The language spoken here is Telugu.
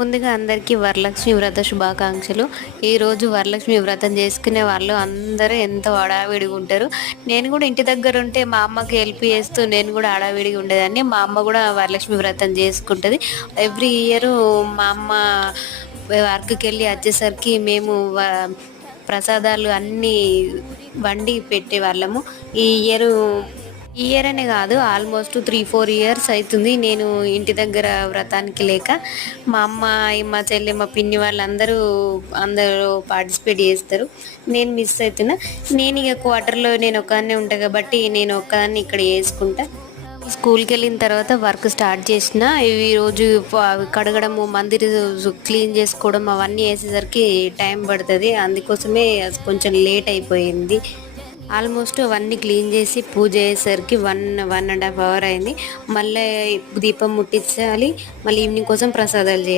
ముందుగా అందరికీ వరలక్ష్మి వ్రత శుభాకాంక్షలు. ఈరోజు వరలక్ష్మి వ్రతం చేసుకునే వాళ్ళు అందరూ ఎంతో హడావిడిగా ఉంటారు. నేను కూడా ఇంటి దగ్గర ఉంటే మా అమ్మకి హెల్ప్ చేస్తూ నేను కూడా హడావిడిగా ఉండేదాన్ని. మా అమ్మ కూడా వరలక్ష్మి వ్రతం చేసుకుంటుంది. ఎవ్రీ ఇయర్ మా అమ్మ వర్క్కి వెళ్ళి వచ్చేసరికి మేము ప్రసాదాలు అన్నీ వండి పెట్టేవాళ్ళము. ఈ ఇయర్ అనే కాదు, ఆల్మోస్ట్ 3-4 ఇయర్స్ అవుతుంది నేను ఇంటి దగ్గర వ్రతానికి లేక. మా అమ్మ, మా చెల్లి, మా పిన్ని అందరూ పార్టిసిపేట్ చేస్తారు. నేను మిస్ అవుతున్నా. నేను ఇక క్వార్టర్లో నేను ఒక్కదాన్నే ఉంటాను కాబట్టి నేను ఒక్కదాన్ని ఇక్కడ చేసుకుంటా. స్కూల్కి వెళ్ళిన తర్వాత వర్క్ స్టార్ట్ చేసిన. ఈరోజు కడగడము, మందిర్ క్లీన్ చేసుకోవడం అవన్నీ వేసేసరికి టైం పడుతుంది. అందుకోసమే కొంచెం లేట్ అయిపోయింది. ఆల్మోస్ట్ అవన్నీ క్లీన్ చేసి పూజ చేసేసరికి 1.5 అవర్ అయింది. మళ్ళీ దీపం ముట్టించాలి, మళ్ళీ ఈవినింగ్ కోసం ప్రసాదాలు చేయాలి.